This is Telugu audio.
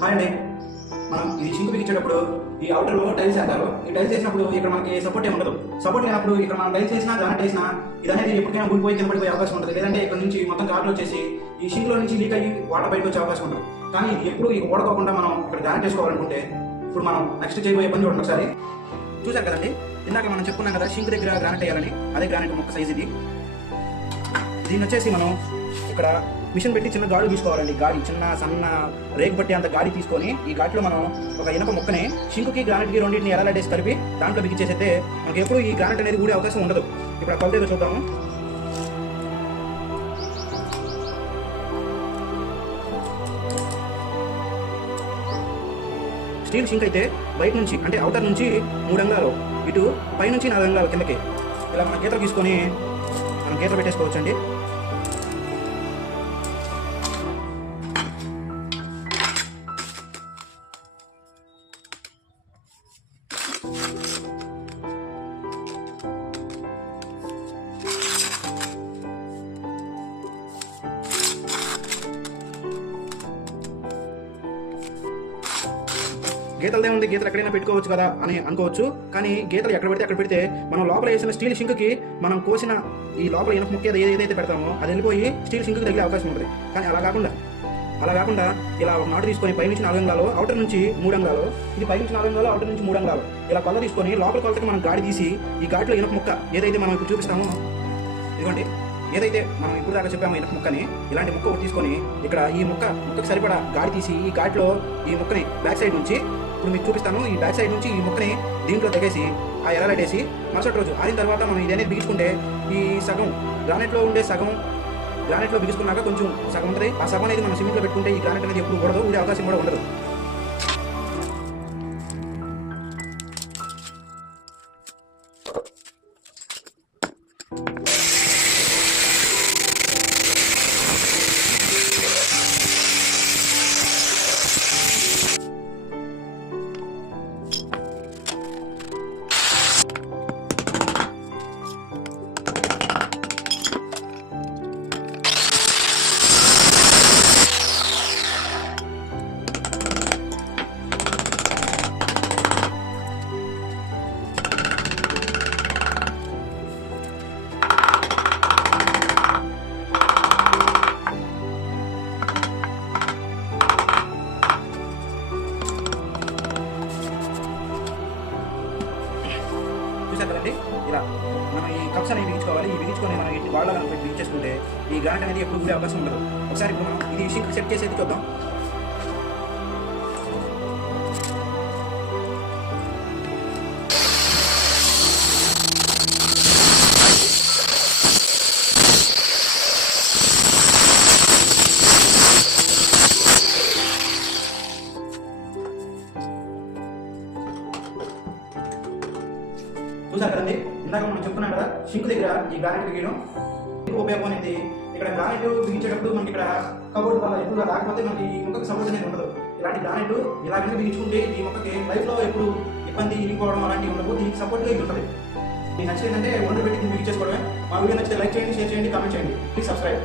హాయ్ అండి. మనం ఈ సింకు బిగించేటప్పుడు ఈ అవుటర్లో టైల్స్ వేస్తారు. ఈ టైల్స్ వేసినప్పుడు ఇక్కడ మనకి సపోర్ట్ ఏమి ఉండదు. సపోర్ట్ లేనప్పుడు ఇక్కడ మనం టైల్స్ వేసినా గ్రానైట్ వేసినా ఇది అనేది ఎప్పటికైనా ఊడిపోయి కింద అవకాశం ఉంటుంది. లేదంటే ఇక్కడ నుంచి మొత్తం గాట్లు వచ్చేసి ఈ సింక్లో నుంచి లీక్ అయ్యి వాటర్ బయటకు వచ్చే అవకాశం ఉంటుంది కానీ ఇది ఎప్పుడు ఈ ఓడకోకుండా మనం ఇక్కడ గ్రానైట్ వేసుకోవాలనుకుంటే ఇప్పుడు మనం నెక్స్ట్ చేయబోయే పని చూడండి ఒకసారి. చూసారు కదండి? ఇందాక మనం చెప్పుకున్నాం కదా సింక్ దగ్గర గ్రానైట్ వేయాలని. అదే గ్రానైట్ మొక్క సైజ్ ఇది. దీన్ని వచ్చేసి మనం ఇక్కడ మిషన్ పెట్టి చిన్న గాడి తీసుకోవాలండి గాడి చిన్న సన్న రేకు పట్టి అంత గాడి తీసుకొని ఈ ఘాట్లో మనం ఒక ఇనప మొక్కని షింకుకి గ్రానైట్కి రెండింటిని ఎలా లడేసి కలిపి దాంట్లో బిగించేసైతే మనకి ఎప్పుడు ఈ గ్రానైట్ అనేది ఊడే అవకాశం ఉండదు. ఇప్పుడు ఆ కొలత చూద్దాము స్టీల్ షింక్ అయితే బయట నుంచి అంటే అవుటర్ నుంచి మూడు అంగాలు ఇటు పై నుంచి నాలుగు అంగాలు కిందకి. ఇలా మనం గీతలు తీసుకొని మనం గీతలు పెట్టేసుకోవచ్చు గీతలదే ఉంది గీతలు ఎక్కడైనా పెట్టుకోవచ్చు కదా అని అనుకోవచ్చు. కానీ గీతలు ఎక్కడ పెడితే అక్కడ పెడితే మనం లోపల వేసిన స్టీల్ షింక్కి మనం కోసిన ఈ లోపల ఇనప ముక్క ఏది- ఏదైతే పెడతామో అది వెళ్ళిపోయి స్టీల్ షింక్కి తగిలే అవకాశం ఉంటుంది. కానీ అలా కాకుండా అలా కాకుండా ఇలా ఒక నాటు తీసుకొని పై నుంచి నాలుగు అంగాలు అవుటర్ నుంచి మూడు అంగాలు ఇది పై నుంచి నాలుగు అంగాలు అవుటర్ నుంచి మూడు అంగాలు ఇలా కొలత తీసుకొని లోపల కొలతకి మనం గాడి తీసి ఈ గాడిలో ఇనప ముక్క ఏదైతే మనం ఇప్పుడు చూపిస్తామో ఇదిగోండి. ఏదైతే మనం ఇప్పుడు దాకా చెప్పామో ఇనప ముక్కని ఇలాంటి ముక్క ఒకటి తీసుకొని ఇక్కడ ఈ ముక్క ముక్కకి సరిపడా గాడి తీసి ఈ గాడిలో ఈ ముక్కని బ్యాక్ సైడ్ నుంచి ఇప్పుడు మీకు చూపిస్తాను. ఈ బ్యాక్ సైడ్ నుంచి ఈ ముక్కని దీంట్లో తెగేసి ఆ ఎర్రలెట్టేసి మరుసటి రోజు ఆరిన తర్వాత మనం ఇది అనేది బిగించుకుంటే ఈ సగం గ్రానైట్లో ఉండే సగం గ్రానైట్లో బిగించుకున్నాక కొంచెం సగం ఉంటుంది. ఆ సగం అనేది మనం సిమెంట్లో పెట్టుకుంటే ఈ గ్రానైట్ అనేది ఎప్పుడు కూడదు ఉండే అవకాశం కూడా ఉండదు. చూసారు ఇలా మనం ఈ కప్స్ అనేవి బిగించుకోవాలి. ఈ బిగించుకొని మనం ఇటు వాళ్ళ పెట్టి బిగించేసుకుంటే ఈ గ్రాంట్ అనేది ఎప్పుడు కూడా అవకాశం ఉండదు. ఒకసారి ఇప్పుడు మనం ఇది షింక్ సెట్ చేసేది చూద్దాం. చూసారు కదండి? ఇందాక మనం చెప్పుకున్నాం కదా షింక్ దగ్గర ఈ గ్రానైట్ బిగియడం ఎక్కువ ఉపయోగం అనేది ఇక్కడ గ్రానైట్ బిగించేటప్పుడు మనకి ఇక్కడ కబోర్డ్ వల్ల ఎక్కువగా రాకపోతే మనకి ఈ మొక్కకి సపోర్ట్ అనేది ఉండదు. ఇలాంటి గ్రానైట్ ఇలా కనుక బిగించుకుంటే ఈ మొక్కకి లైఫ్లో ఎప్పుడు ఇబ్బంది ఇరిగిపోవడం అలాంటివి ఉండవు. దీనికి సపోర్ట్గా ఇది ఉంటుంది. మీకు నచ్చిందంటే వండర్ పెట్టి బిగించేసుకోవడమే మా వీడియో నచ్చితే లైక్ చేయండి షేర్ చేయండి కామెంట్ చేయండి. Please subscribe